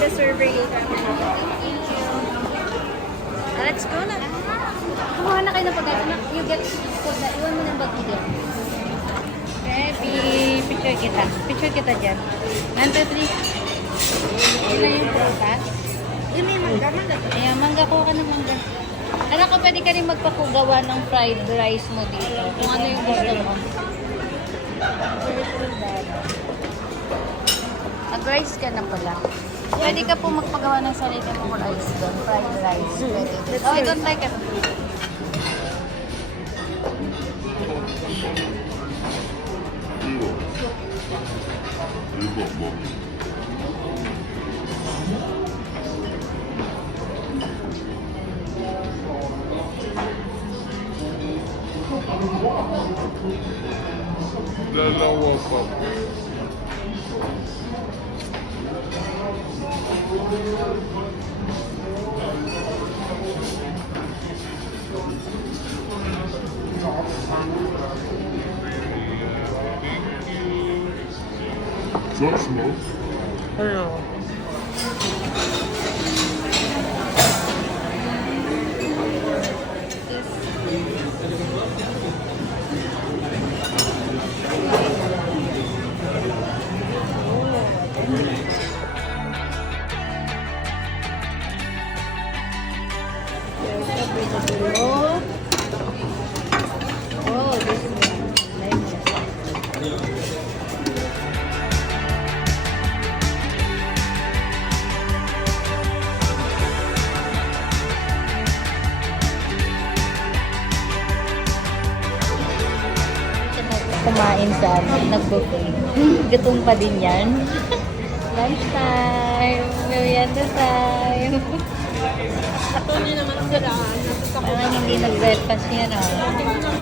the server later. Let's go na. Kumuha na kayo ng pagkain. You get food na. Iwan mo ng bag mo dyan. Baby, picture kita. Picture kita dyan. 1, 2, 3. Yun na yung prutas. Yun may mangga. Mangga to. Ayan, mangga ko ka ng mangga. Alam ko, pwede ka rin magpakugawa ng fried rice mo dito. Kung ano yung gusto mo. Nag-rice ka na pala. Pwede ka po magpagawa ng sarili mong rice doon. Fried rice. Pwede. Oh, I don't like it. 이거 뭐 dalawa pa po. Just mo? Hello. Oh, oh, this one. Nice. Kumain sa amin, nag-buffet. Gutom pa din yan. Lunch time, merienda time. Ito niyo naman sila. Parang hindi nag-breakfast yan, ah.